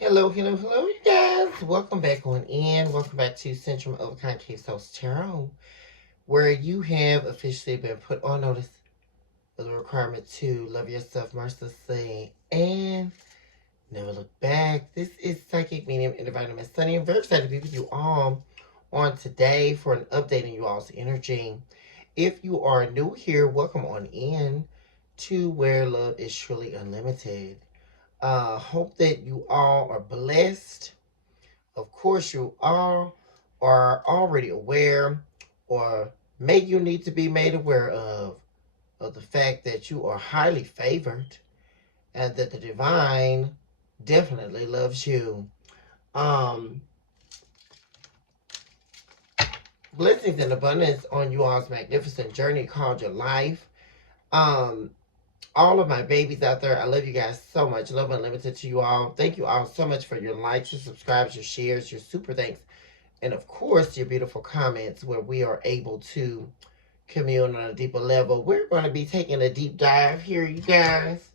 Hello, hello, hello, you guys. Welcome back on in. Welcome back to Central of Concave Souls Tarot, where you have officially been put on notice of the requirement to love yourself mercilessly and never look back. This is Psychic Medium and Divine Miss Sunny. I'm very excited to be with you all on today for an update on you all's energy. If you are new here, welcome on in to where love is truly unlimited. Hope that you all are blessed. Of course, you all are already aware, or may you need to be made aware of the fact that you are highly favored and that the divine definitely loves you. Um, Blessings and abundance on you all's magnificent journey called your life. Um, all of my babies out there, I love you guys so much. Love unlimited to you all. Thank you all so much for your likes, your subscribes, your shares, your super thanks, and of course, your beautiful comments where we are able to commune on a deeper level. We're going to be taking a deep dive here, you guys,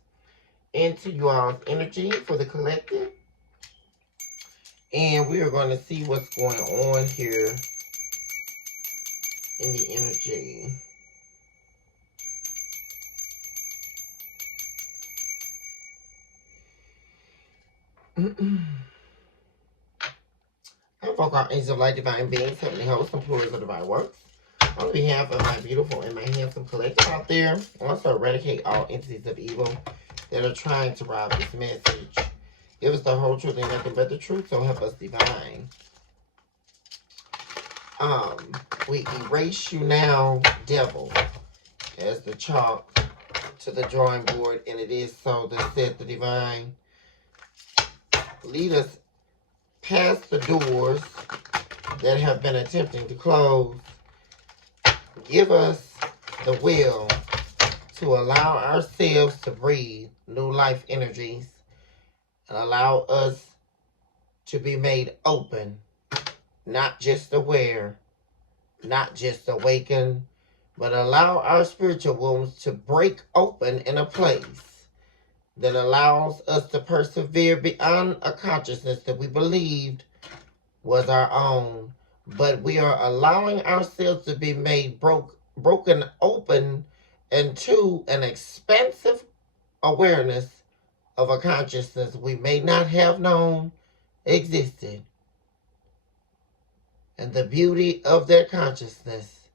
into you all's energy for the collective. And we are going to see what's going on here in the energy. I invoke our angels of light, divine beings, heavenly hosts, employers of divine works. On behalf of my beautiful and my handsome collective out there, also eradicate all entities of evil that are trying to rob this message. Give us the whole truth and nothing but the truth, so help us divine. We erase you now, devil, as the chalk to the drawing board, and it is so that said the divine. Lead us past the doors that have been attempting to close. Give us the will to allow ourselves to breathe new life energies and allow us to be made open, not just aware, not just awakened, but allow our spiritual wombs to break open in a place that allows us to persevere beyond a consciousness that we believed was our own. But we are allowing ourselves to be made broken open into an expansive awareness of a consciousness we may not have known existed. And the beauty of that consciousness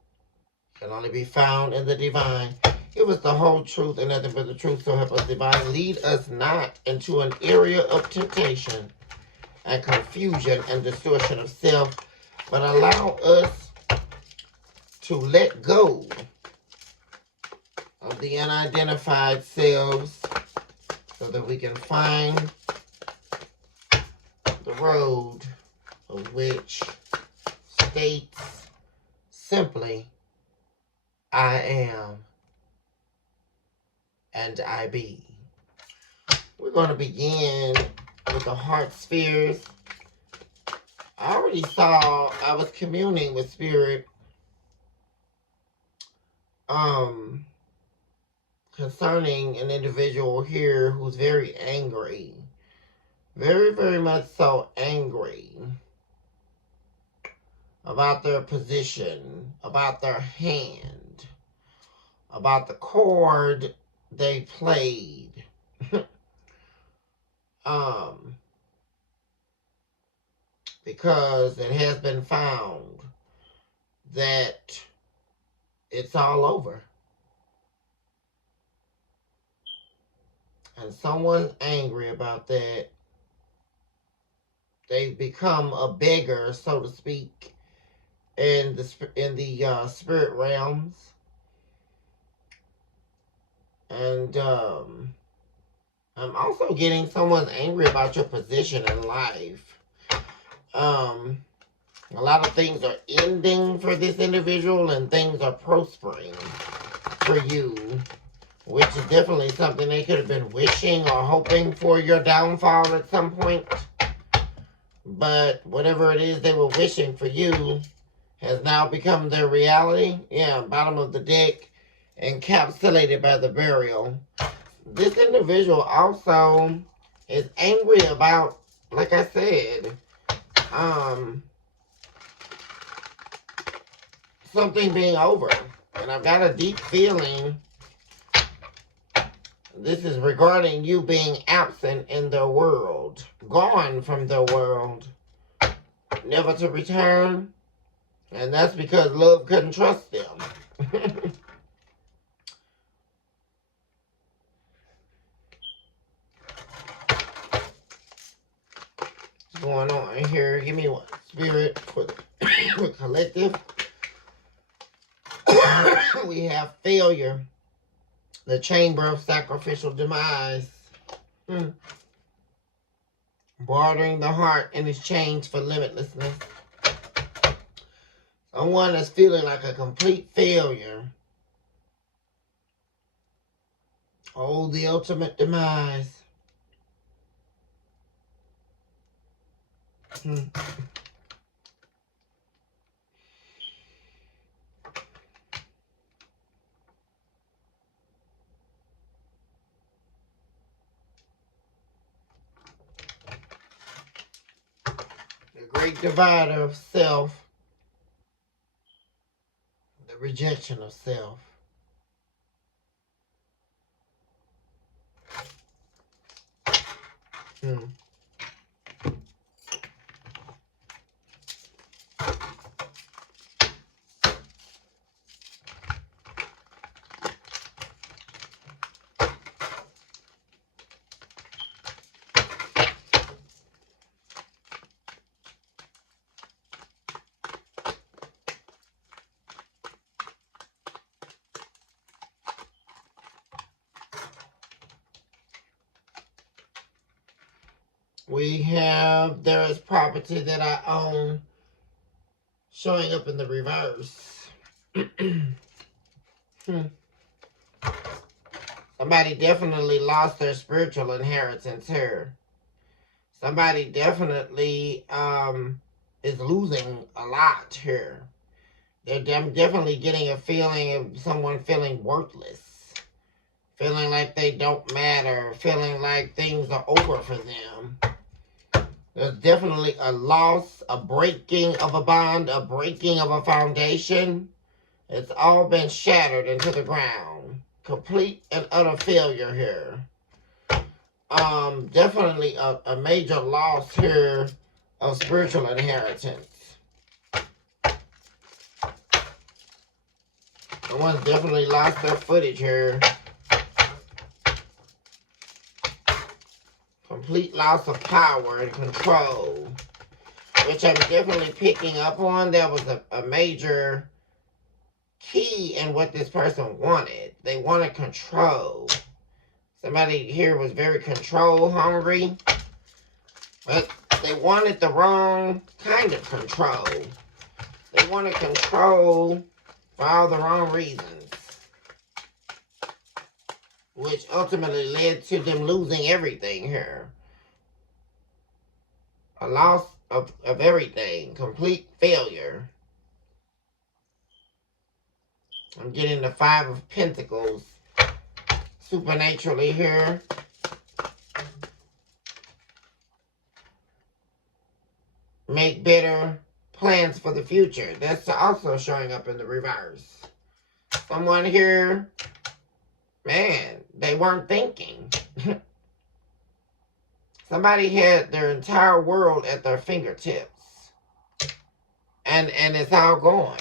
can only be found in the divine. Give us the whole truth and nothing but the truth, so help us divine. Lead us not into an area of temptation and confusion and distortion of self, but allow us to let go of the unidentified selves so that we can find the road of which states simply, I am and I be. We're going to begin with the heart spheres. I already saw, I was communing with spirit concerning an individual here who's very angry. Very, very much so angry about their position, about their hand, about the chord they played. Because it has been found that it's all over. And someone's angry about that. They've become a beggar, so to speak, in the spirit realms. And I'm also getting someone angry about your position in life. A lot of things are ending for this individual and things are prospering for you, which is definitely something they could have been wishing or hoping for your downfall at some point. But whatever it is they were wishing for you has now become their reality. Yeah, bottom of the deck, encapsulated by the burial. This individual also is angry about like I said, something being over. And I've got a deep feeling this is regarding you being absent in their world, gone from their world, never to return. And that's because love couldn't trust them. What's going on here? Give me one. Spirit for the collective. We have failure. The chamber of sacrificial demise. Bartering the heart in exchange for limitlessness. Someone that's feeling like a complete failure. Oh, the ultimate demise. The great divider of self. The rejection of self. We have, there is property that I own showing up in the reverse. Somebody definitely lost their spiritual inheritance here. Somebody definitely is losing a lot here. They're definitely getting a feeling of someone feeling worthless. Feeling like they don't matter. Feeling like things are over for them. There's definitely a loss, a breaking of a bond, a breaking of a foundation. It's all been shattered into the ground. Complete and utter failure here. Definitely a major loss here of spiritual inheritance. Someone's definitely lost their footage here. Complete loss of power and control, which I'm definitely picking up on. That was a major key in what this person wanted. They wanted control. Somebody here was very control hungry, but they wanted the wrong kind of control. They wanted control for all the wrong reasons, which ultimately led to them losing everything here. A loss of everything. Complete failure. I'm getting the Five of Pentacles supernaturally here. Make better plans for the future. That's also showing up in the reverse. Someone here, man, they weren't thinking. Somebody had their entire world at their fingertips. And it's all gone.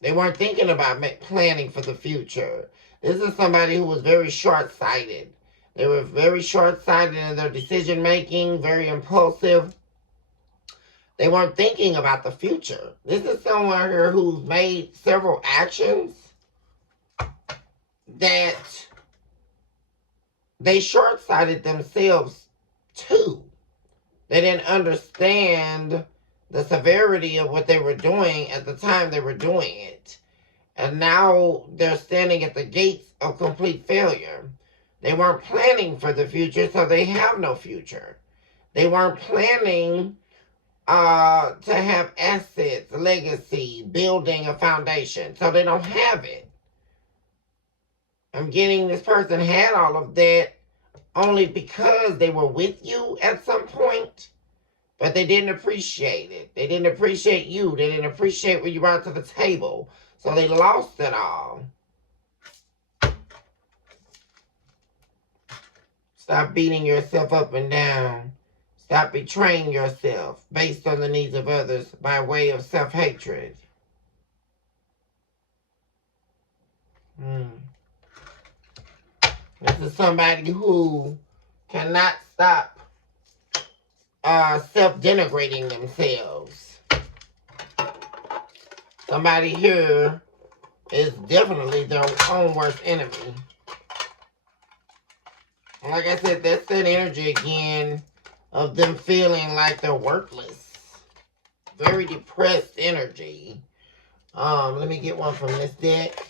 They weren't thinking about planning for the future. This is somebody who was very short-sighted. They were very short-sighted in their decision-making, very impulsive. They weren't thinking about the future. This is someone here who's made several actions that they short-sighted themselves too. They didn't understand the severity of what they were doing at the time they were doing it. And now they're standing at the gates of complete failure. They weren't planning for the future, so they have no future. They weren't planning to have assets, legacy, building a foundation, so they don't have it. I'm getting this person had all of that only because they were with you at some point, but they didn't appreciate it. They didn't appreciate you. They didn't appreciate what you brought to the table. So they lost it all. Stop beating yourself up and down. Stop betraying yourself based on the needs of others by way of self-hatred. This is somebody who cannot stop self-denigrating themselves. Somebody here is definitely their own worst enemy. Like I said, that's that energy again of them feeling like they're worthless. Very depressed energy. Let me get one from this deck.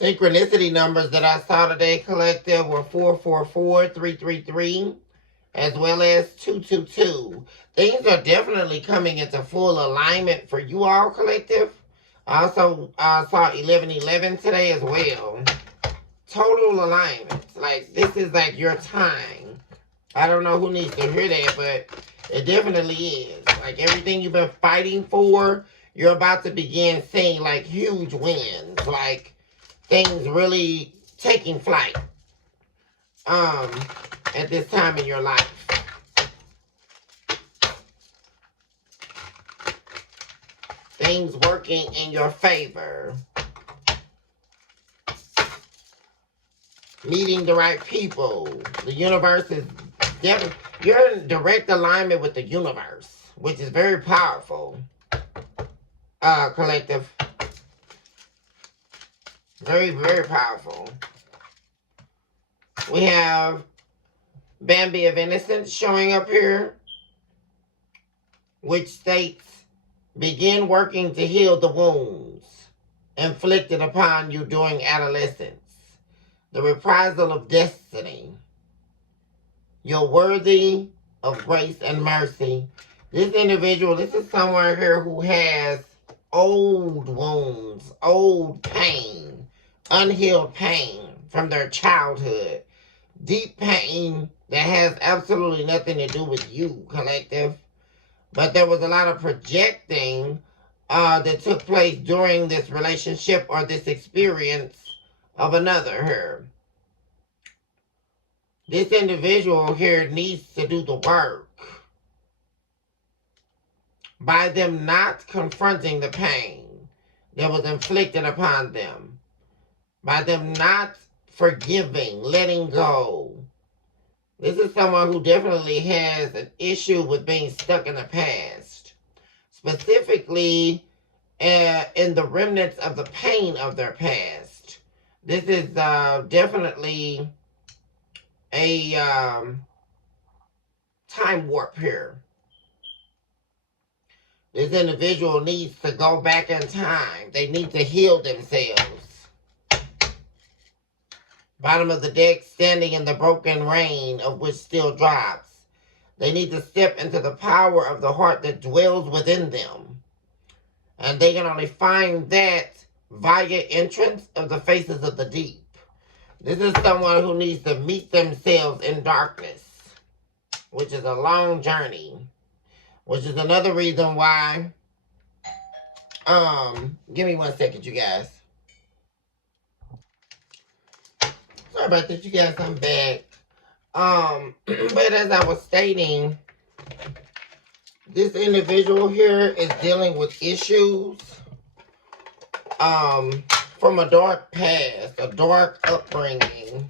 Synchronicity numbers that I saw today, collective, were 444, 333, as well as 222. Things are definitely coming into full alignment for you all, collective. I also saw 1111 today as well. Total alignment. Like, this is like your time. I don't know who needs to hear that, but it definitely is. Like, everything you've been fighting for, you're about to begin seeing, like, huge wins. Like, things really taking flight at this time in your life. Things working in your favor. Meeting the right people. The universe is definitely, you're in direct alignment with the universe, which is very powerful, collective. Very, very powerful. We have Bambi of Innocence showing up here, which states, begin working to heal the wounds inflicted upon you during adolescence. The reprisal of destiny. You're worthy of grace and mercy. This individual, this is someone here who has old wounds, old pain, unhealed pain from their childhood. Deep pain that has absolutely nothing to do with you, collective. But there was a lot of projecting that took place during this relationship or this experience of another here. This individual here needs to do the work by them not confronting the pain that was inflicted upon them, by them not forgiving, letting go. This is someone who definitely has an issue with being stuck in the past, specifically in the remnants of the pain of their past. This is definitely a time warp here. This individual needs to go back in time. They need to heal themselves. Bottom of the deck, standing in the broken rain of which still drops. They need to step into the power of the heart that dwells within them. And they can only find that via entrance of the faces of the deep. This is someone who needs to meet themselves in darkness, which is a long journey, which is another reason why, give me 1 second, you guys. Sorry about that, you guys, I'm back. But as I was stating, this individual here is dealing with issues, from a dark past, a dark upbringing.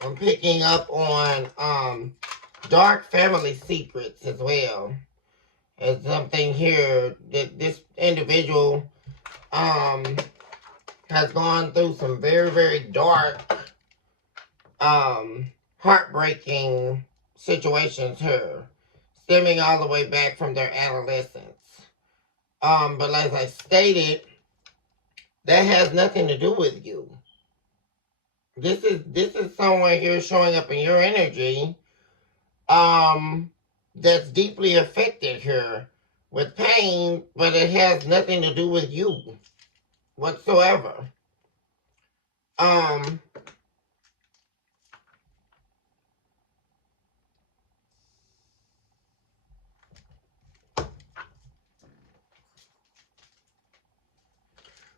I'm picking up on dark family secrets as well. There's something here that this individual has gone through some very, very dark, heartbreaking situations here. stemming all the way back from their adolescence. But as I stated, that has nothing to do with you. This is someone here showing up in your energy, that's deeply affected here with pain, but it has nothing to do with you whatsoever.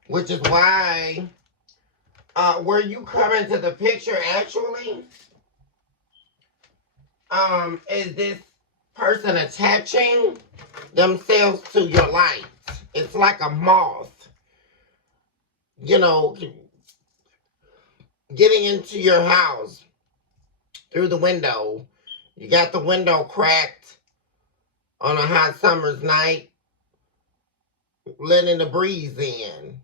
Which is why, where you come into the picture actually, is this person attaching themselves to your light. It's like a moth, you know, getting into your house through the window. You got the window cracked on a hot summer's night, letting the breeze in.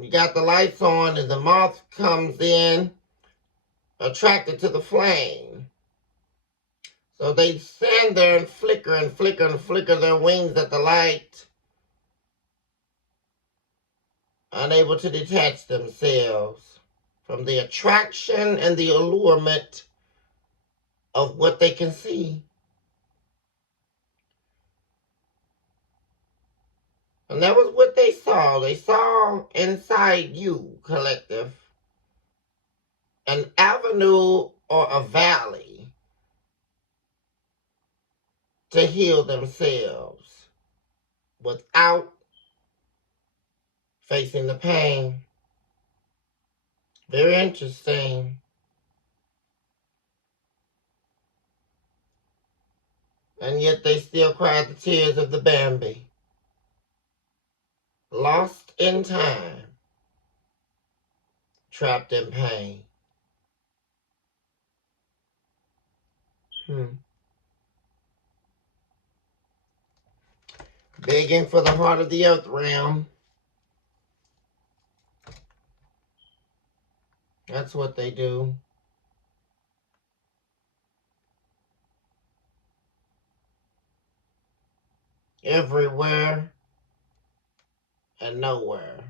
You got the lights on and the moth comes in, attracted to the flame. So they stand there and flicker and flicker and flicker their wings at the light, unable to detach themselves from the attraction and the allurement of what they can see. And that was what they saw. They saw inside you, collective, an avenue or a valley to heal themselves without facing the pain. Very interesting. And yet they still cried the tears of the Bambi. Lost in time, trapped in pain. Begging for the heart of the earth realm. That's what they do. Everywhere and nowhere.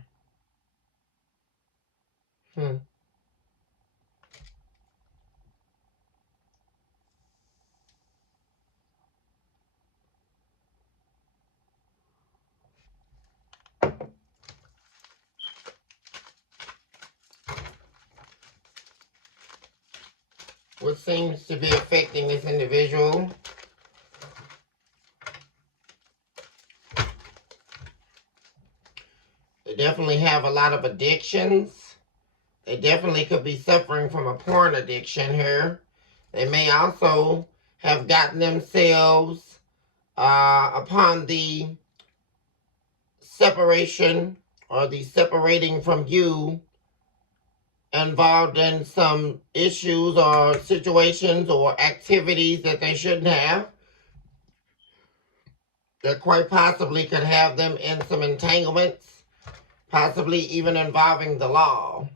What seems to be affecting this individual? They definitely have a lot of addictions. They definitely could be suffering from a porn addiction here. They may also have gotten themselves, upon the separation or the separating from you, involved in some issues or situations or activities that they shouldn't have, that quite possibly could have them in some entanglements, possibly even involving the law.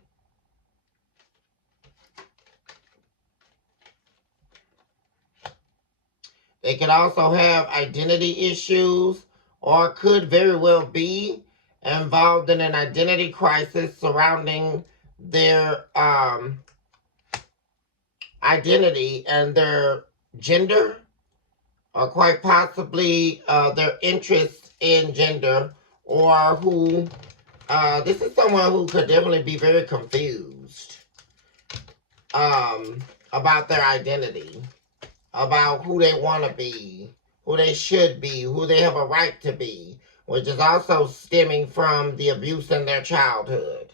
They could also have identity issues, or could very well be involved in an identity crisis surrounding their identity and their gender, or quite possibly their interest in gender, or who, this is someone who could definitely be very confused about their identity, about who they want to be, who they should be, who they have a right to be, which is also stemming from the abuse in their childhood.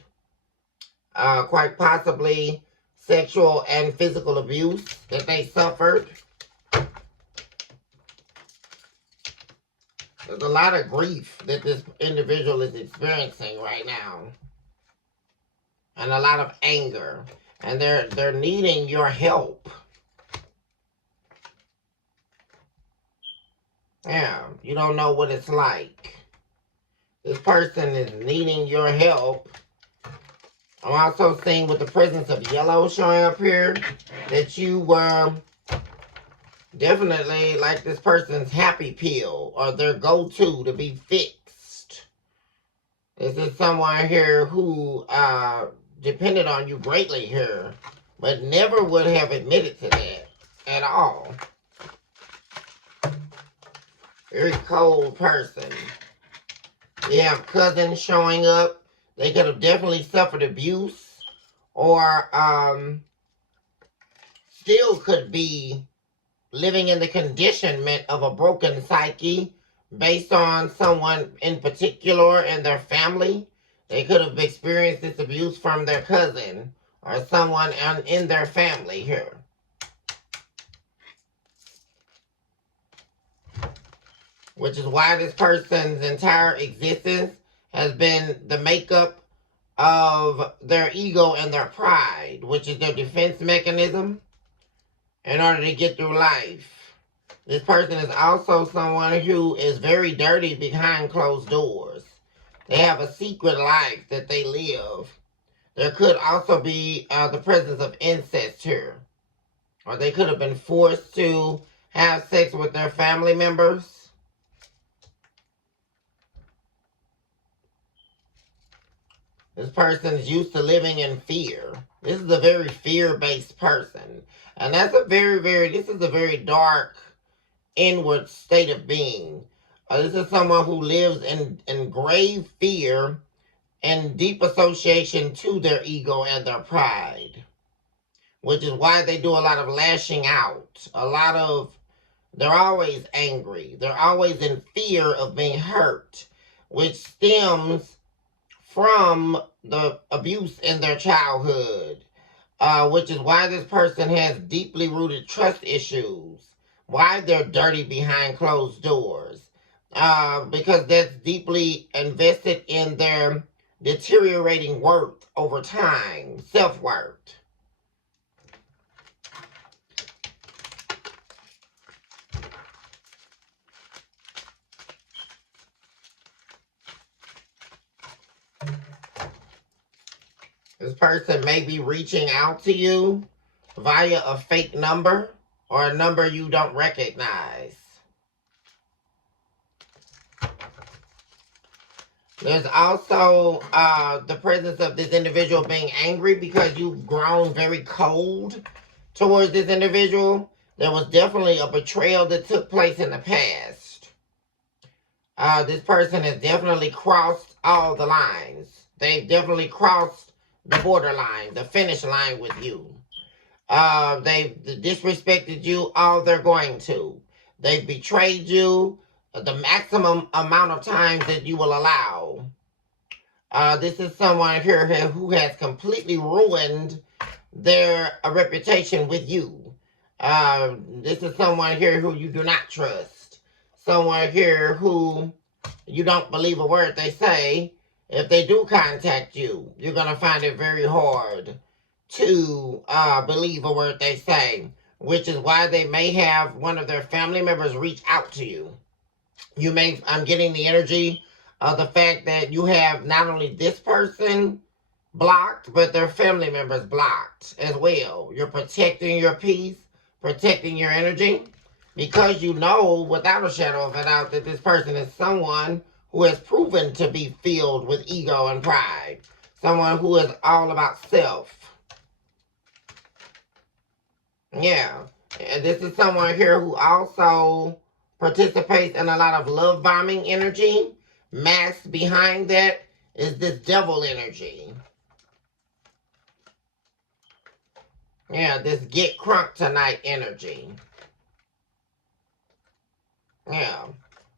Quite possibly sexual and physical abuse that they suffered. There's a lot of grief that this individual is experiencing right now. And a lot of anger. And they're needing your help. Yeah, you don't know what it's like. This person is needing your help. I'm also seeing with the presence of yellow showing up here that you were Definitely like this person's happy pill or their go-to to be fixed. This is someone here who depended on you greatly here, but never would have admitted to that at all. Very cold person. You have cousins showing up. They could have definitely suffered abuse or still could be living in the conditionment of a broken psyche based on someone in particular and their family. They could have experienced this abuse from their cousin or someone in their family here. Which is why this person's entire existence has been the makeup of their ego and their pride, which is their defense mechanism in order to get through life. This person is also someone who is very dirty behind closed doors. They have a secret life that they live. There could also be the presence of incest here. Or they could have been forced to have sex with their family members. This person is used to living in fear. This is a very fear-based person. And that's this is a very dark inward state of being. This is someone who lives in grave fear and deep association to their ego and their pride. Which is why they do a lot of lashing out. They're always angry. They're always in fear of being hurt. Which stems from the abuse in their childhood, which is why this person has deeply rooted trust issues, why they're dirty behind closed doors, because that's deeply invested in their deteriorating worth over time, self-worth. This person may be reaching out to you via a fake number or a number you don't recognize. There's also the presence of this individual being angry because you've grown very cold towards this individual. There was definitely a betrayal that took place in the past. This person has definitely crossed all the lines. They've definitely crossed the borderline, the finish line with you. They've disrespected you all they're going to. They've betrayed you the maximum amount of times that you will allow. This is someone here who has completely ruined their reputation with you. This is someone here who you do not trust. Someone here who you don't believe a word they say. If they do contact you, you're going to find it very hard to believe a word they say, which is why they may have one of their family members reach out to you. I'm getting the energy of the fact that you have not only this person blocked, but their family members blocked as well. You're protecting your peace, protecting your energy, because you know without a shadow of a doubt that this person is someone who has proven to be filled with ego and pride. Someone who is all about self. Yeah. And this is someone here who also participates in a lot of love bombing energy. Masked behind that is this devil energy. Yeah, this get crunk tonight energy. Yeah.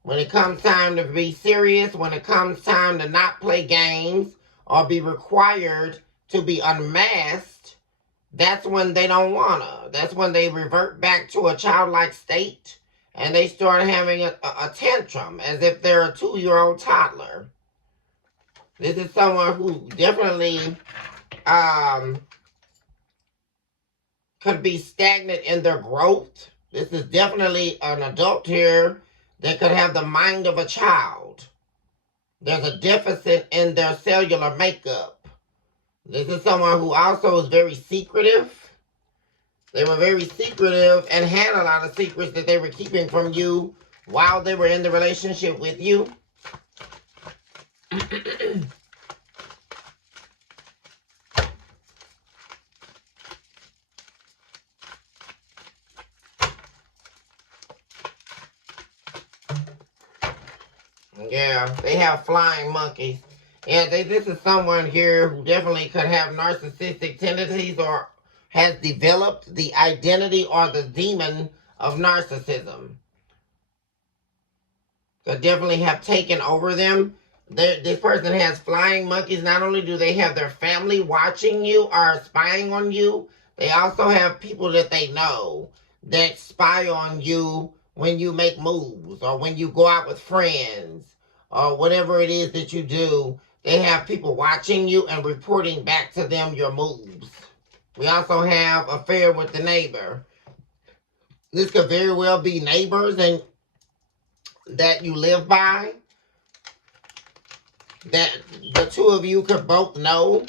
When it comes time to be serious, when it comes time to not play games or be required to be unmasked, that's when they don't wanna. That's when they revert back to a childlike state and they start having a tantrum as if they're a 2-year-old toddler. This is someone who definitely could be stagnant in their growth. This is definitely an adult here that could have the mind of a child. There's a deficit in their cellular makeup. This is someone who also is very secretive. They were very secretive and had a lot of secrets that they were keeping from you while they were in the relationship with you. Yeah, they have flying monkeys. Yeah, this is someone here who definitely could have narcissistic tendencies or has developed the identity or the demon of narcissism. Could definitely have taken over them. This person has flying monkeys. Not only do they have their family watching you or spying on you, they also have people that they know that spy on you when you make moves or when you go out with friends or whatever it is that you do. They have people watching you and reporting back to them your moves. We also have affair with the neighbor. This could very well be neighbors and that you live by, that the two of you could both know.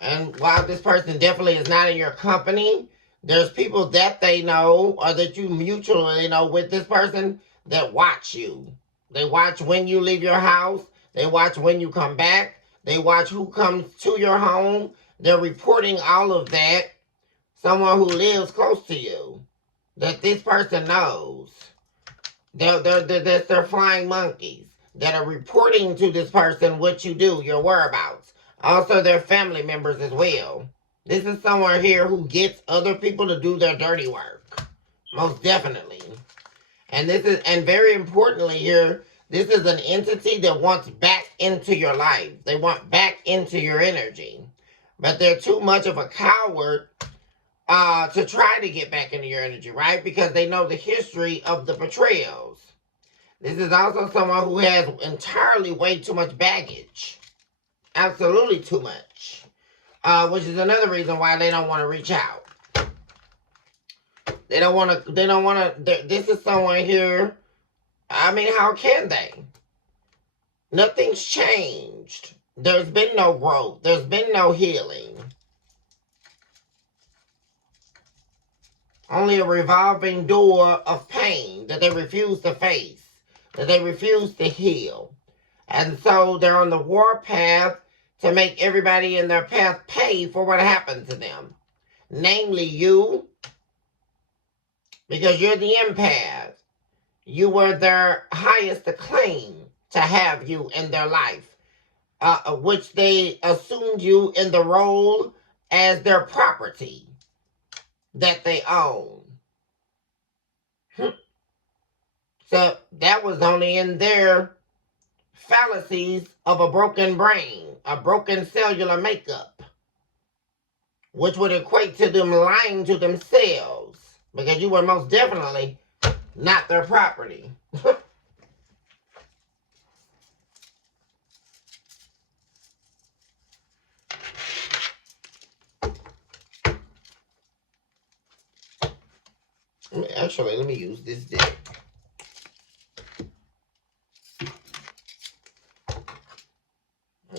And while this person definitely is not in your company, there's people that they know or that you mutually know with this person that watch you. They watch when you leave your house. They watch when you come back. They watch who comes to your home. They're reporting all of that. Someone who lives close to you that this person knows. They're flying monkeys that are reporting to this person what you do, your whereabouts. Also, their family members as well. This is someone here who gets other people to do their dirty work. Most definitely. And very importantly here, this is an entity that wants back into your life. They want back into your energy. But they're too much of a coward to try to get back into your energy, right? Because they know the history of the betrayals. This is also someone who has entirely way too much baggage. Absolutely too much. Which is another reason why they don't want to reach out. They don't want to, this is someone here, I mean, how can they? Nothing's changed. There's been no growth. There's been no healing. Only a revolving door of pain that they refuse to face, that they refuse to heal. And so they're on the war path to make everybody in their path pay for what happened to them. Namely you, because you're the empath. You were their highest acclaim to have you in their life, which they assumed you in the role as their property that they own. So that was only in their fallacies of a broken brain, a broken cellular makeup, which would equate to them lying to themselves, because you were most definitely not their property. Actually, let me use this deck.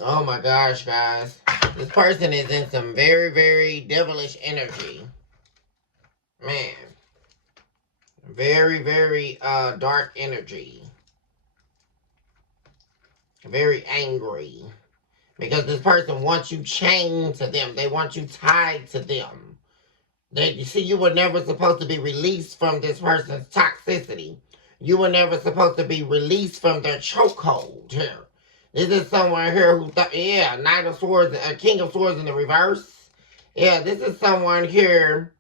Oh my gosh, guys. This person is in some very, very devilish energy. Man. Very, very dark energy. Very angry. Because this person wants you chained to them. They want you tied to them. You see, you were never supposed to be released from this person's toxicity. You were never supposed to be released from their chokehold here. This is someone here who thought, yeah, Knight of Swords, King of Swords in the reverse. Yeah, this is someone here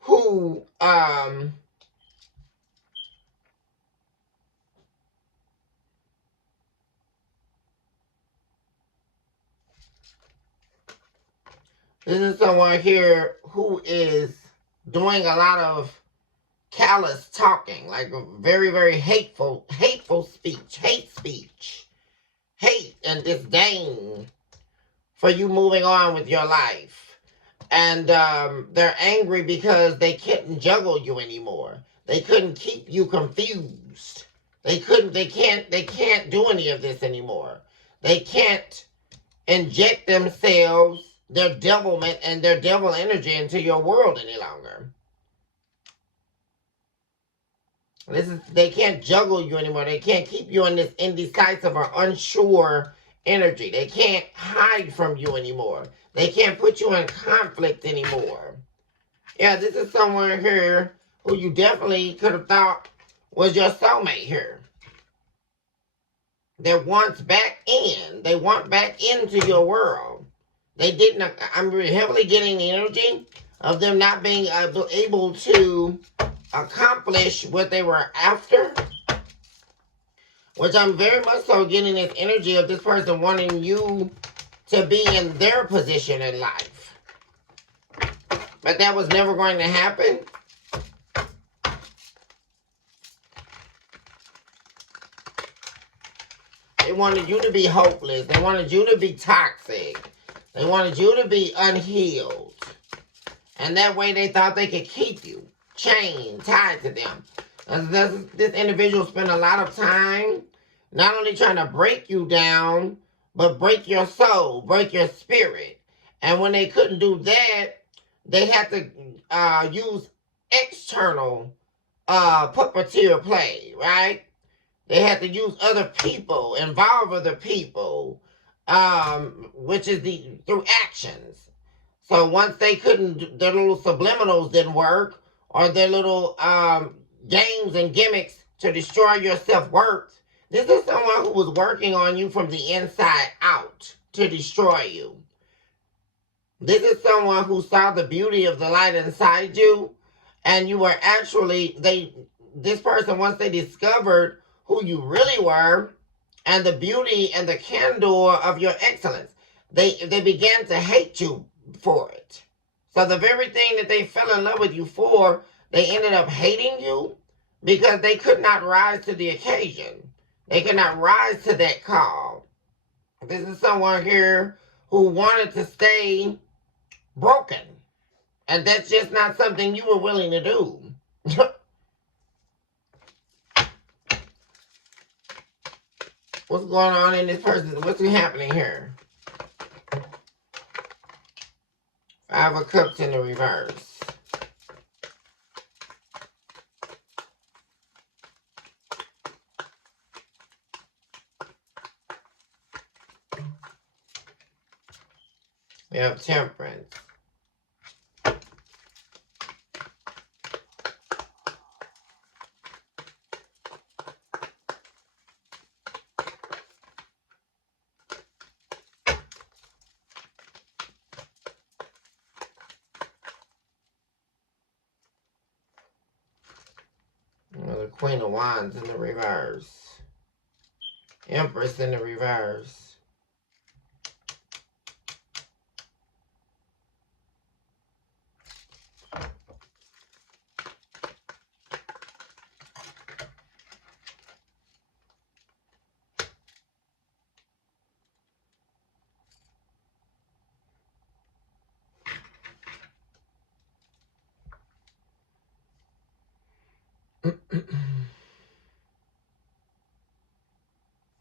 who, this is someone here who is doing a lot of callous talking, like very, very hateful speech, hate and disdain for you moving on with your life. And they're angry because they couldn't juggle you anymore. They couldn't keep you confused. They can't do any of this anymore. They can't inject themselves their devilment and their devil energy into your world any longer. They can't juggle you anymore. They can't keep you in this indecisive or unsure energy. They can't hide from you anymore. They can't put you in conflict anymore. Yeah, this is someone here who you definitely could have thought was your soulmate here. They want back in. They want back into your world. They didn't. I'm heavily getting the energy of them not being able to accomplish what they were after, which I'm very much so getting this energy of this person wanting you to be in their position in life. But that was never going to happen. They wanted you to be hopeless. They wanted you to be toxic. They wanted you to be unhealed. And that way they thought they could keep you chained, tied to them. This individual spent a lot of time not only trying to break you down, but break your soul, break your spirit. And when they couldn't do that, they had to use external puppeteer play, right? They had to use other people, involve other people, which is through actions. So once they couldn't, their little subliminals didn't work, or their little games and gimmicks to destroy your self-worth. This is someone who was working on you from the inside out to destroy you. This is someone who saw the beauty of the light inside you, and you were actually, this person, once they discovered who you really were, and the beauty and the candor of your excellence, they began to hate you for it. So the very thing that they fell in love with you for, they ended up hating you because they could not rise to the occasion. They could not rise to that call. This is someone here who wanted to stay broken. And that's just not something you were willing to do. What's going on in this person? What's happening here? Five of Cups in the reverse. We have Temperance. The Queen of Wands in the reverse. Empress in the reverse.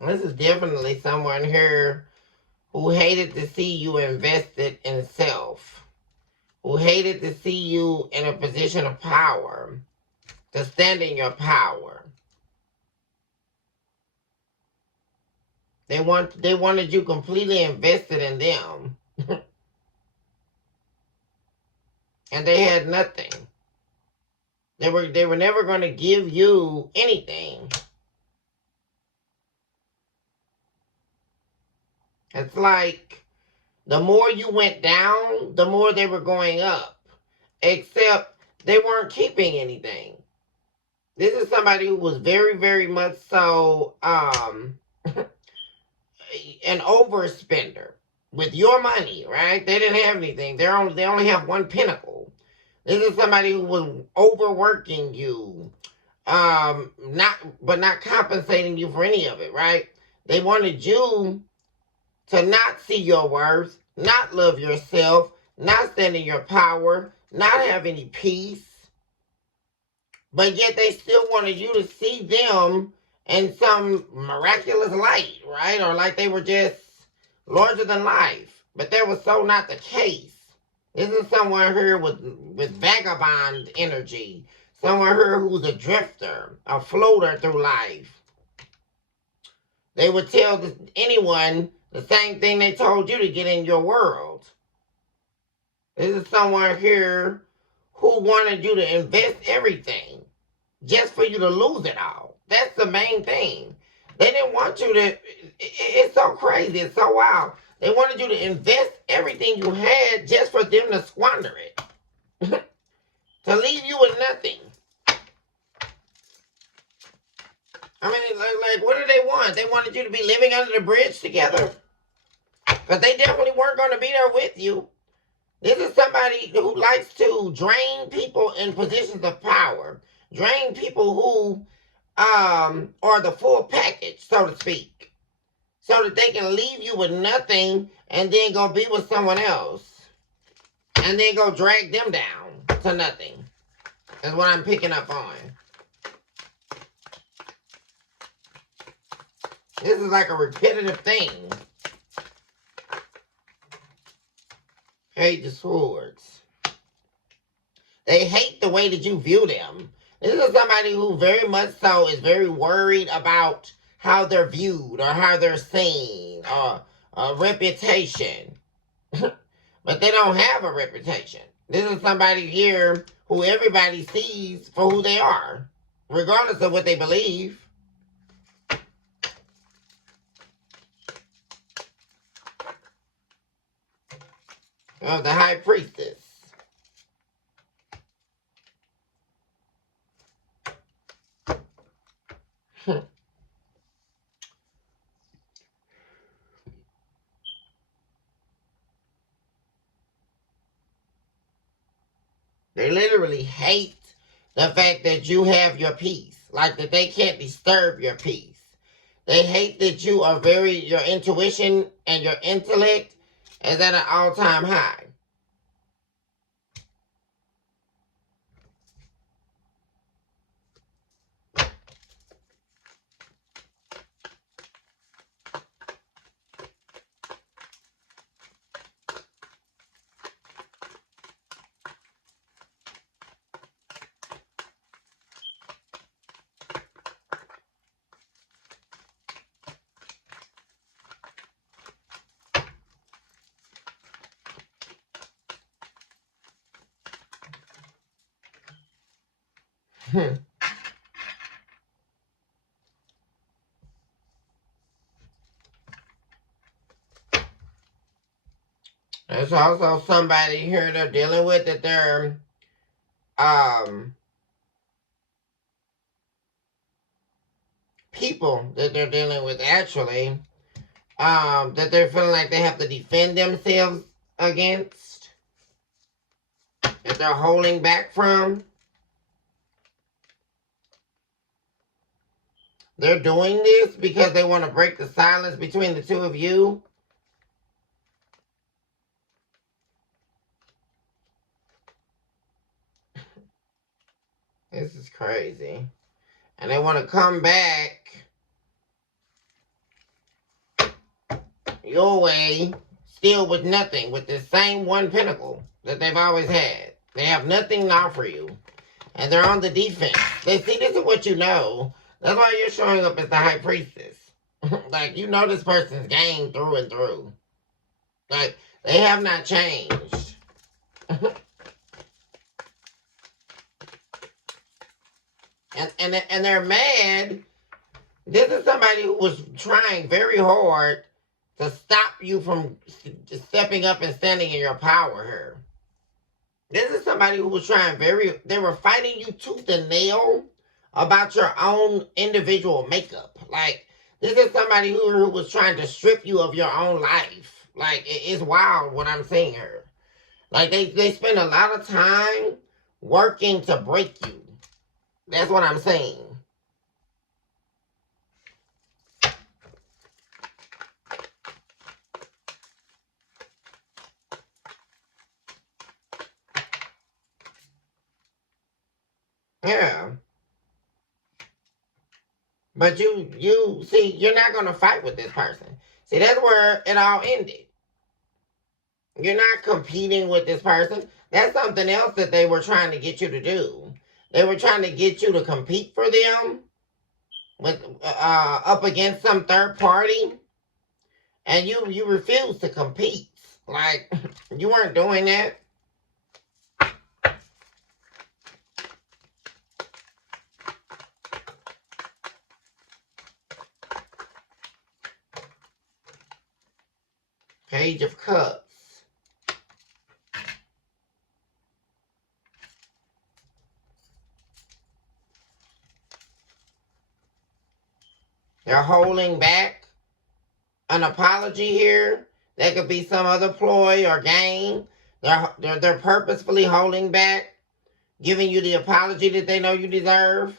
This is definitely someone here who hated to see you invested in self, who hated to see you in a position of power, to stand in your power. They wanted you completely invested in them. And they had nothing. They were never going to give you anything. It's like the more you went down, the more they were going up. Except they weren't keeping anything. This is somebody who was very, very much so an overspender with your money, right? They didn't have anything. They only have one pinnacle. This is somebody who was overworking you, not compensating you for any of it, right? They wanted you to not see your worth, not love yourself, not stand in your power, not have any peace. But yet they still wanted you to see them in some miraculous light, right? Or like they were just larger than life. But that was so not the case. This is someone here with vagabond energy. Someone here who's a drifter, a floater through life. They would tell anyone the same thing they told you to get in your world. This is someone here who wanted you to invest everything just for you to lose it all. That's the main thing. They didn't want you to, it's so crazy, it's so wild. They wanted you to invest everything you had just for them to squander it. To leave you with nothing. I mean, like, what did they want? They wanted you to be living under the bridge together. Because they definitely weren't going to be there with you. This is somebody who likes to drain people in positions of power. Drain people who are the full package, so to speak. So that they can leave you with nothing and then go be with someone else. And then go drag them down to nothing. That's what I'm picking up on. This is like a repetitive thing. Page of Swords. They hate the way that you view them. This is somebody who very much so is very worried about how they're viewed or how they're seen or a reputation. But they don't have a reputation. This is somebody here who everybody sees for who they are, regardless of what they believe. Of the High Priestess. They literally hate the fact that you have your peace. Like that they can't disturb your peace. They hate that you are your intuition and your intellect is at an all-time high. There's also somebody here they're dealing with that they're people that they're dealing with actually that they're feeling like they have to defend themselves against, that they're holding back from. They're doing this because they want to break the silence between the two of you. This is crazy. And they want to come back your way, still with nothing, with the same one pinnacle that they've always had. They have nothing to offer you. And they're on the defense. They see this is what you know. That's why you're showing up as the High Priestess. Like, you know this person's game through and through. Like, they have not changed. And they're mad. This is somebody who was trying very hard to stop you from stepping up and standing in your power here. This is somebody who was trying they were fighting you tooth and nail about your own individual makeup. Like, this is somebody who was trying to strip you of your own life. Like, it's wild what I'm seeing here. Like, they spend a lot of time working to break you. That's what I'm saying. Yeah. But you see, you're not going to fight with this person. See, that's where it all ended. You're not competing with this person. That's something else that they were trying to get you to do. They were trying to get you to compete for them with up against some third party, and you refused to compete. Like, you weren't doing that. Page of Cups. They're holding back an apology here. That could be some other ploy or game. They're purposefully holding back, giving you the apology that they know you deserve.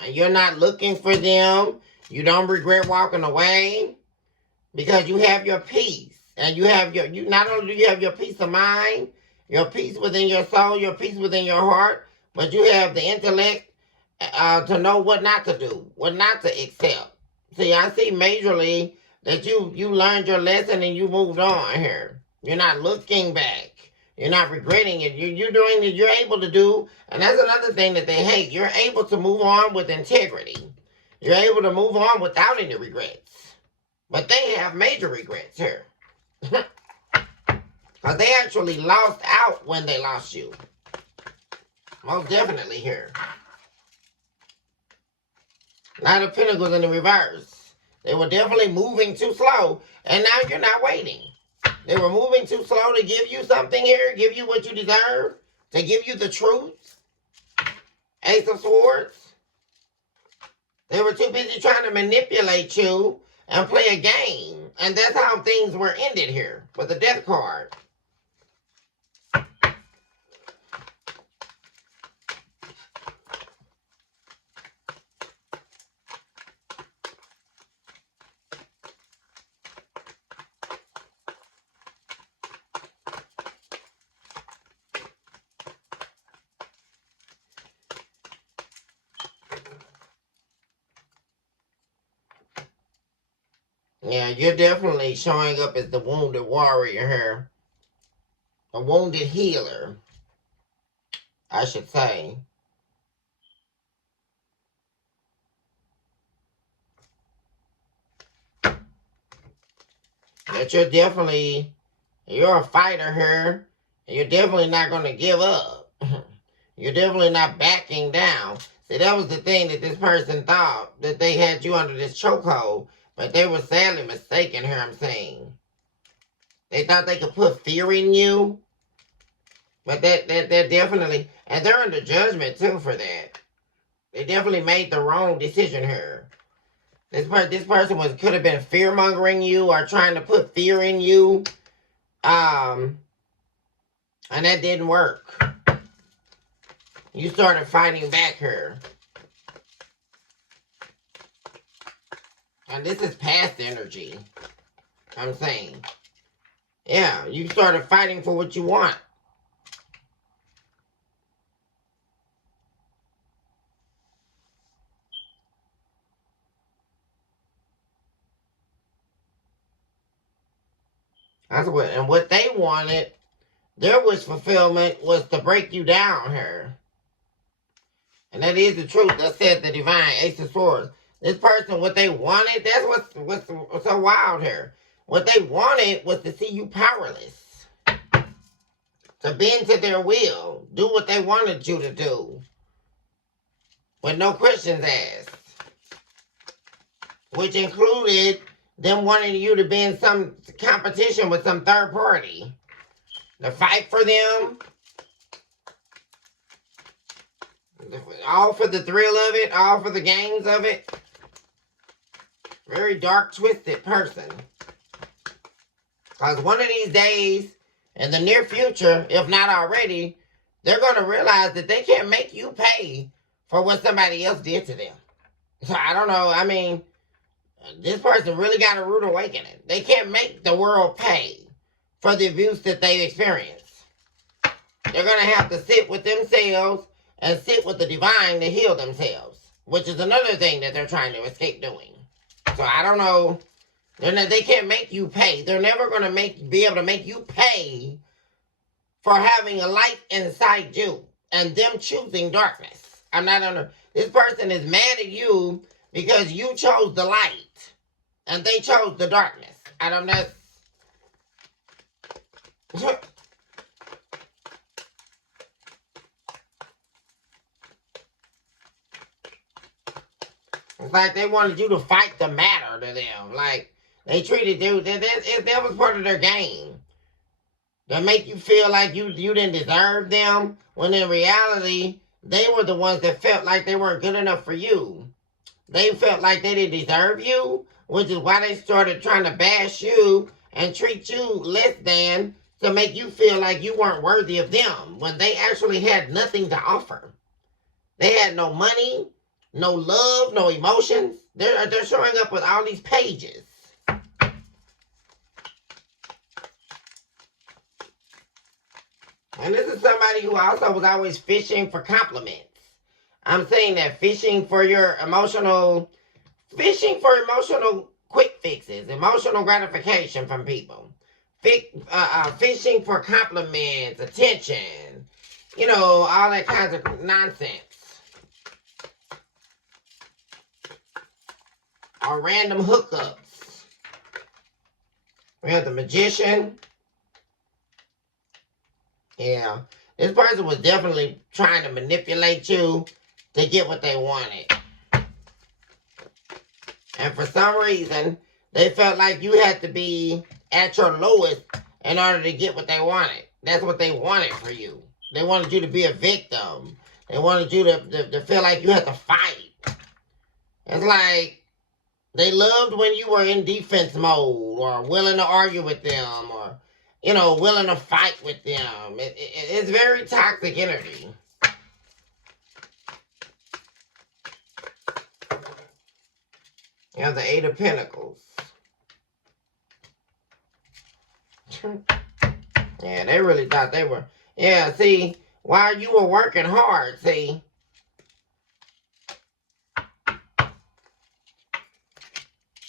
And you're not looking for them. You don't regret walking away because you have your peace. And you have you not only do you have your peace of mind, your peace within your soul, your peace within your heart, but you have the intellect to know what not to do, what not to accept. See, I see majorly that you learned your lesson and you moved on here. You're not looking back. You're not regretting it. You're doing what you're able to do. And that's another thing that they hate. You're able to move on with integrity. You're able to move on without any regrets. But they have major regrets here. Because they actually lost out when they lost you. Most definitely here. Knight of Pentacles in the reverse. They were definitely moving too slow. And now you're not waiting. They were moving too slow to give you something here, give you what you deserve, to give you the truth. Ace of Swords. They were too busy trying to manipulate you and play a game. And that's how things were ended here with the Death card. Yeah, you're definitely showing up as the wounded warrior here. A wounded healer, I should say. That you're a fighter here. And you're definitely not going to give up. You're definitely not backing down. See, that was the thing that this person thought, that they had you under this chokehold. But they were sadly mistaken here, I'm saying. They thought they could put fear in you. But they're definitely, and they're under judgment too for that. They definitely made the wrong decision here. This person could have been fear mongering you or trying to put fear in you. And that didn't work. You started fighting back here. And this is past energy, I'm saying. Yeah, you started fighting for what you want. That's what they wanted, their wish fulfillment was to break you down here. And that is the truth. That said the divine Ace of Swords. This person, what they wanted, that's what's so wild here. What they wanted was to see you powerless. To bend to their will. Do what they wanted you to do. With no questions asked. Which included them wanting you to be in some competition with some third party. To fight for them. All for the thrill of it. All for the games of it. Very dark, twisted person. Because one of these days, in the near future, if not already, they're going to realize that they can't make you pay for what somebody else did to them. So I don't know. I mean, This person really got a rude awakening. They can't make the world pay for the abuse that they experience. They're going to have to sit with themselves and sit with the divine to heal themselves, which is another thing that they're trying to escape doing. So I don't know. They can't make you pay. They're never going to be able to make you pay for having a light inside you and them choosing darkness. I'm not under. This person is mad at you because you chose the light and they chose the darkness. I don't know. It's like they wanted you to fight the matter to them. Like, they treated you, that was part of their game. To make you feel like you didn't deserve them, when in reality, they were the ones that felt like they weren't good enough for you. They felt like they didn't deserve you, which is why they started trying to bash you and treat you less than to make you feel like you weren't worthy of them, when they actually had nothing to offer. They had no money, no love, no emotions. They're showing up with all these pages. And this is somebody who also was always fishing for compliments. I'm saying that fishing for emotional quick fixes, emotional gratification from people. Fishing for compliments, attention, all that kinds of nonsense. Or random hookups. We have the Magician. Yeah. This person was definitely trying to manipulate you to get what they wanted. And for some reason, they felt like you had to be at your lowest in order to get what they wanted. That's what they wanted for you. They wanted you to be a victim. They wanted you to feel like you had to fight. It's like they loved when you were in defense mode or willing to argue with them or, willing to fight with them. It's very toxic energy. You have the Eight of Pentacles. Yeah, they really thought they were. Yeah, see, while you were working hard, see.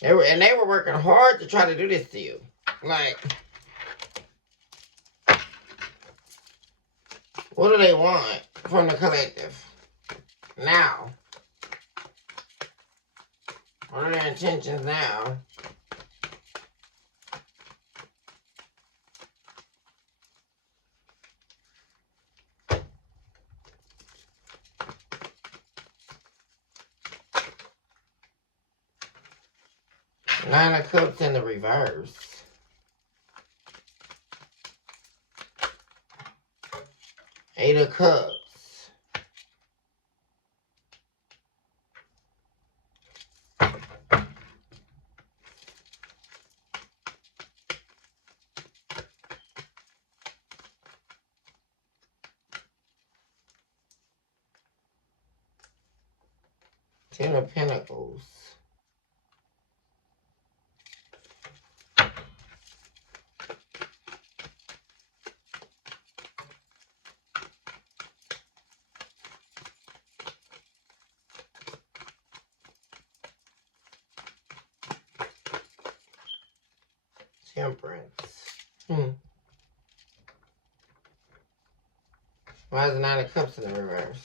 They were working hard to try to do this to you. Like, what do they want from the collective? Now. What are their intentions now? Nine of Cups in the reverse. Eight of Cups. Ten of Pentacles. Temperance. Why is the Nine of Cups in the reverse?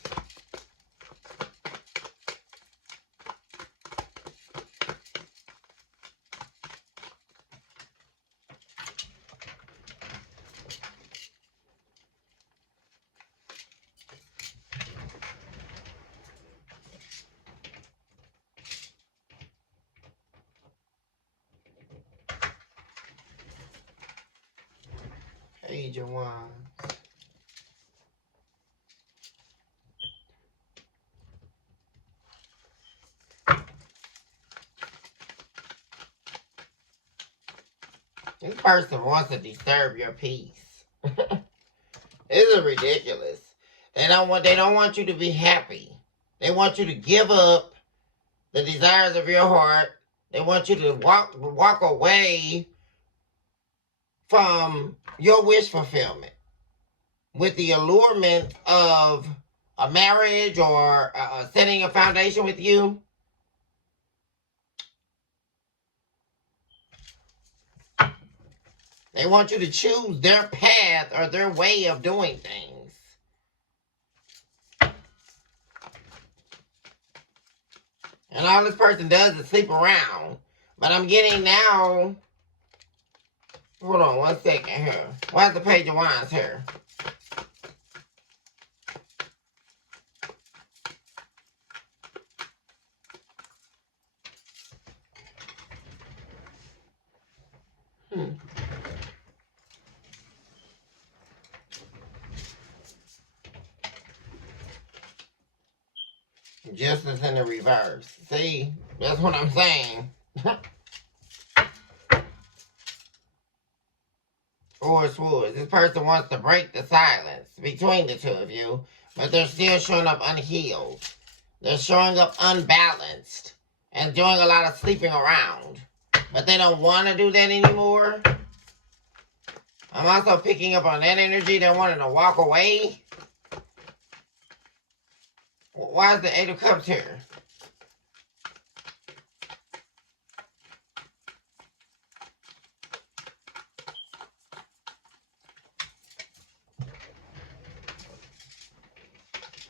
Page of Wands. This person wants to disturb your peace. This is ridiculous. They don't want you to be happy. They want you to give up the desires of your heart They want you to walk away from your wish fulfillment with the allurement of a marriage or setting a foundation with you. They want you to choose their path or their way of doing things. And all this person does is sleep around. But I'm getting now... Hold on 1 second here. Why's the Page of Wands here? Justice in the reverse. See? That's what I'm saying. Four of Swords. This person wants to break the silence between the two of you, but they're still showing up unhealed. They're showing up unbalanced and doing a lot of sleeping around. But they don't want to do that anymore. I'm also picking up on that energy. They're wanting to walk away. Why is the Eight of Cups here?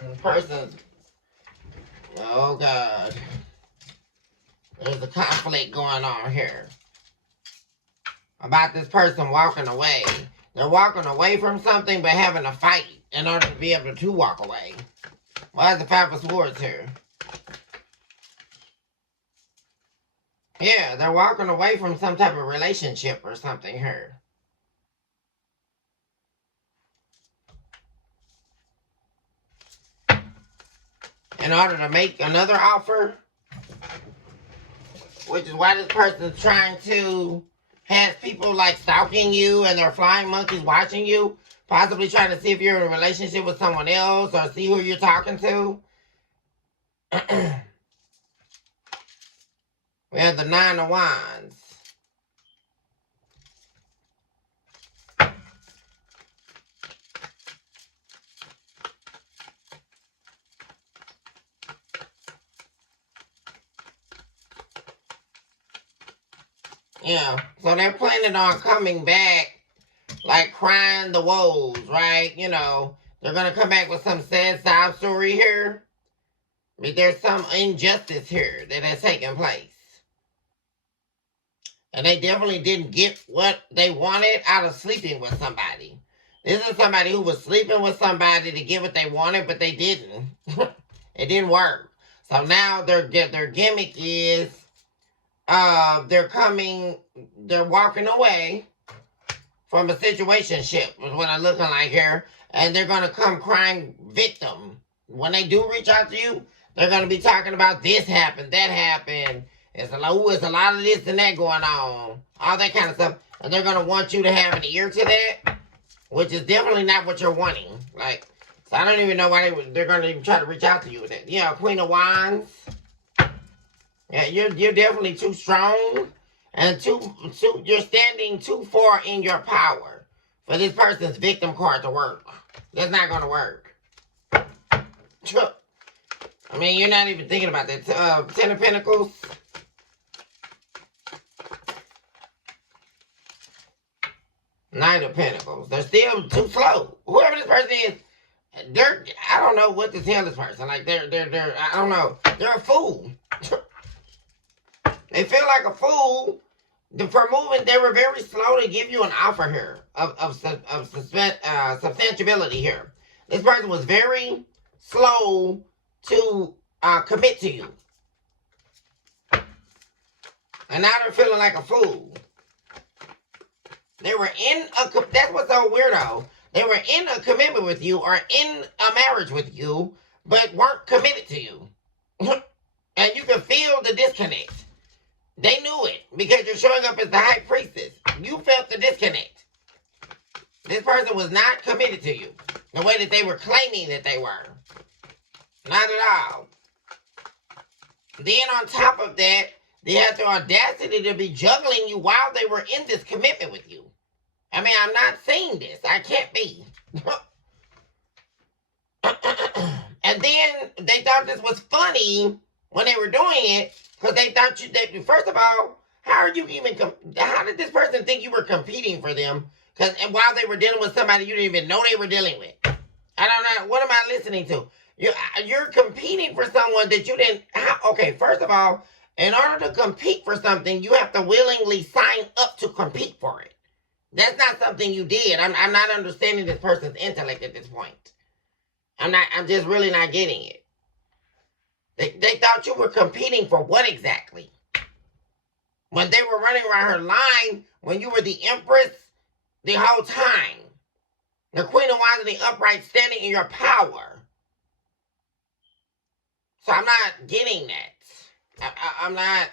The person's... Oh, God. There's a conflict going on here. About this person walking away. They're walking away from something but having a fight in order to be able to walk away. Why is the Five of Swords here? Yeah, they're walking away from some type of relationship or something here. In order to make another offer, which is why this person is trying to have people like stalking you and they're flying monkeys watching you, possibly trying to see if you're in a relationship with someone else or see who you're talking to. We have the Nine of Wands. Yeah, so they're planning on coming back, like crying the woes, right? You know, they're going to come back with some sad sob story here. I mean, there's some injustice here that has taken place. And they definitely didn't get what they wanted out of sleeping with somebody. This is somebody who was sleeping with somebody to get what they wanted, but they didn't. It didn't work. So now their gimmick is they're walking away from a situationship, is what I'm looking like here. And they're going to come crying victim. When they do reach out to you, they're going to be talking about this happened, that happened. It's a lot of this and that going on. All that kind of stuff. And they're going to want you to have an ear to that, which is definitely not what you're wanting. Like, so I don't even know why they're going to even try to reach out to you with that. Yeah, Queen of Wands. Yeah, you're definitely too strong. And you're standing too far in your power for this person's victim card to work. That's not going to work. I mean, you're not even thinking about that. Ten of Pentacles. Nine of Pentacles. They're still too slow. Whoever this person is, I don't know what to tell this person. Like, I don't know. They're a fool. They feel like a fool. For moving, they were very slow to give you an offer here of substantiability here. This person was very slow to commit to you. And now they're feeling like a fool. They were that's what's so weirdo. They were in a commitment with you or in a marriage with you, but weren't committed to you. And you can feel the disconnect. They knew it because you're showing up as the High Priestess. You felt the disconnect. This person was not committed to you the way that they were claiming that they were. Not at all. Then on top of that, They had the audacity to be juggling you while they were in this commitment with you. I mean, I'm not saying this. I can't be. And then they thought this was funny when they were doing it because they thought first of all, how did this person think you were competing for them? And while they were dealing with somebody you didn't even know they were dealing with. I don't know. What am I listening to? You're competing for someone that you didn't. Okay, first of all, in order to compete for something, you have to willingly sign up to compete for it. That's not something you did. I'm not understanding this person's intellect at this point. I'm just really not getting it. They thought you were competing for what exactly? When they were running around her line, when you were the empress the whole time. The Queen of Wands in the upright, standing in your power. So I'm not getting that. I'm not.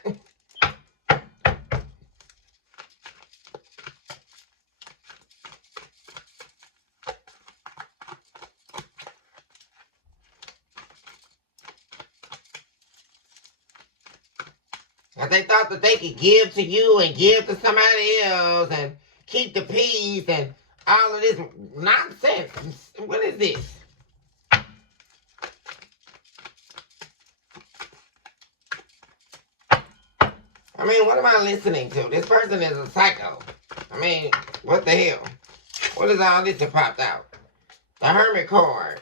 They thought that they could give to you and give to somebody else and keep the peace and all of this nonsense. What is this? I mean, what am I listening to? This person is a psycho. I mean, what the hell? What is all this that popped out? The Hermit card.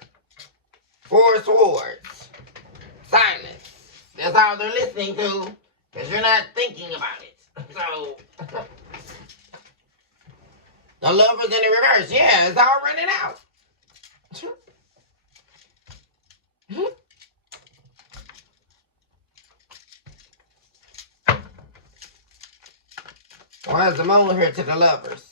4 swords. Silence. That's all they're listening to. Because you're not thinking about it. So, the Lovers in the reverse. Yeah, it's all running out. Why is the Moon here to the Lovers?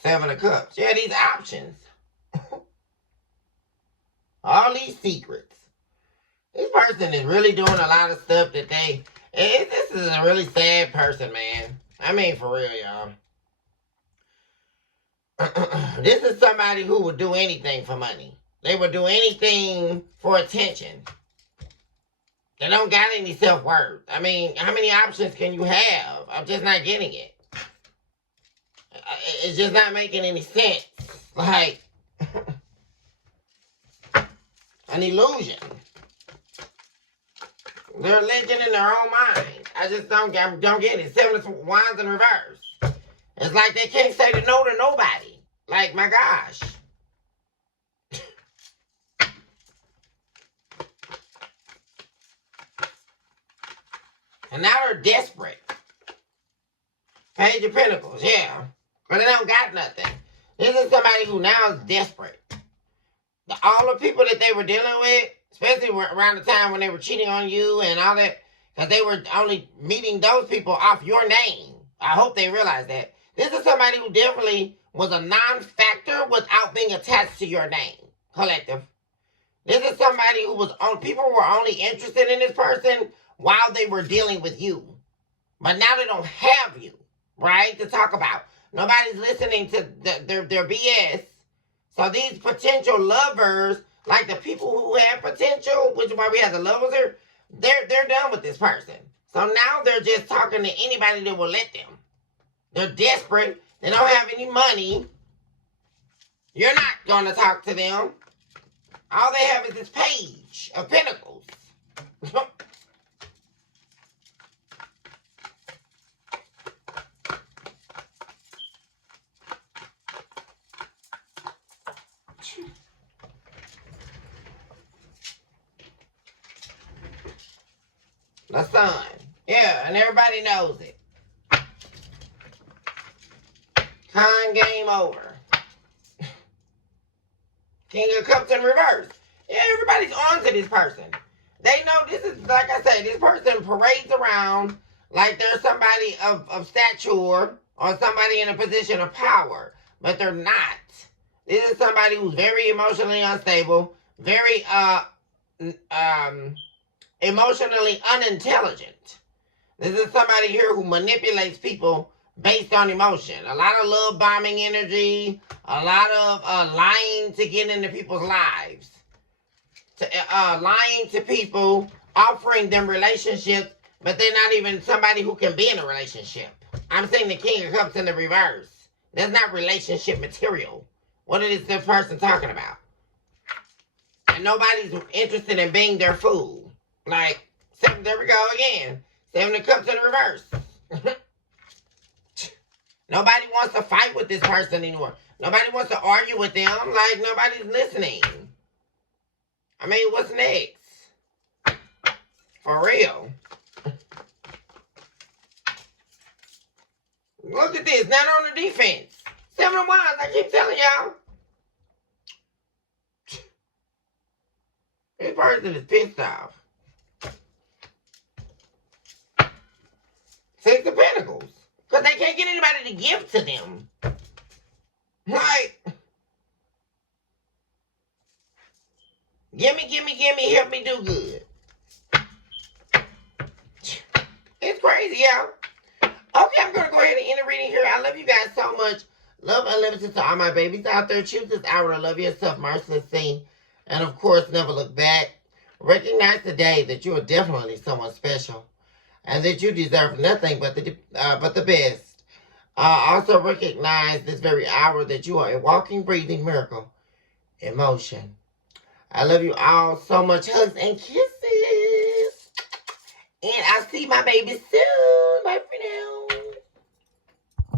Seven of Cups. Yeah, these options. All these secrets. This person is really doing a lot of stuff that this is a really sad person, man. I mean, for real, y'all. This is somebody who would do anything for money. They would do anything for attention. They don't got any self-worth. I mean, how many options can you have? I'm just not getting it. It's just not making any sense. Like, an illusion. They're a legend in their own mind. I just don't get it. 7 of Wands in reverse. It's like they can't say no to nobody. Like, my gosh. And now they're desperate. Page of Pentacles, yeah. But they don't got nothing. This is somebody who now is desperate. All the people that they were dealing with, especially around the time when they were cheating on you and all that, because they were only meeting those people off your name. I hope they realize that. This is somebody who definitely was a non-factor without being attached to your name, collective. This is somebody who was on, people were only interested in this person while they were dealing with you. But now they don't have you, right, to talk about. Nobody's listening to their BS. So these potential lovers, like the people who have potential, which is why we have the lovers here, they're done with this person. So now they're just talking to anybody that will let them. They're desperate. They don't have any money. You're not going to talk to them. All they have is this page of pentacles. The Sun. Yeah, and everybody knows it. Con game over. King of Cups in reverse. Yeah, everybody's on to this person. They know this is, like I say, this person parades around like they're somebody of stature or somebody in a position of power. But they're not. This is somebody who's very emotionally unstable, very emotionally unintelligent. This is somebody here who manipulates people based on emotion. A lot of love bombing energy. A lot of lying to get into people's lives. Lying to people, offering them relationships, but they're not even somebody who can be in a relationship. I'm saying the King of Cups in the reverse. That's not relationship material. What is this person talking about? And nobody's interested in being their fool. Like, there we go again. 7 of Cups in the reverse. Nobody wants to fight with this person anymore. Nobody wants to argue with them. Like, nobody's listening. I mean, what's next? For real. Look at this. Not on the defense. 7 of Wands. I keep telling y'all. This person is pissed off. 6 of Pentacles. Because they can't get anybody to give to them. Like, gimme, help me do good. It's crazy, y'all. Okay, I'm going to go ahead and end the reading here. I love you guys so much. Love unlimited to all my babies out there. Choose this hour to love yourself mercilessly. And of course, never look back. Recognize today that you are definitely someone special. And that you deserve nothing but the best. Also recognize this very hour that you are a walking, breathing miracle in motion. I love you all so much. Hugs and kisses. And I'll see my baby soon. Bye for now.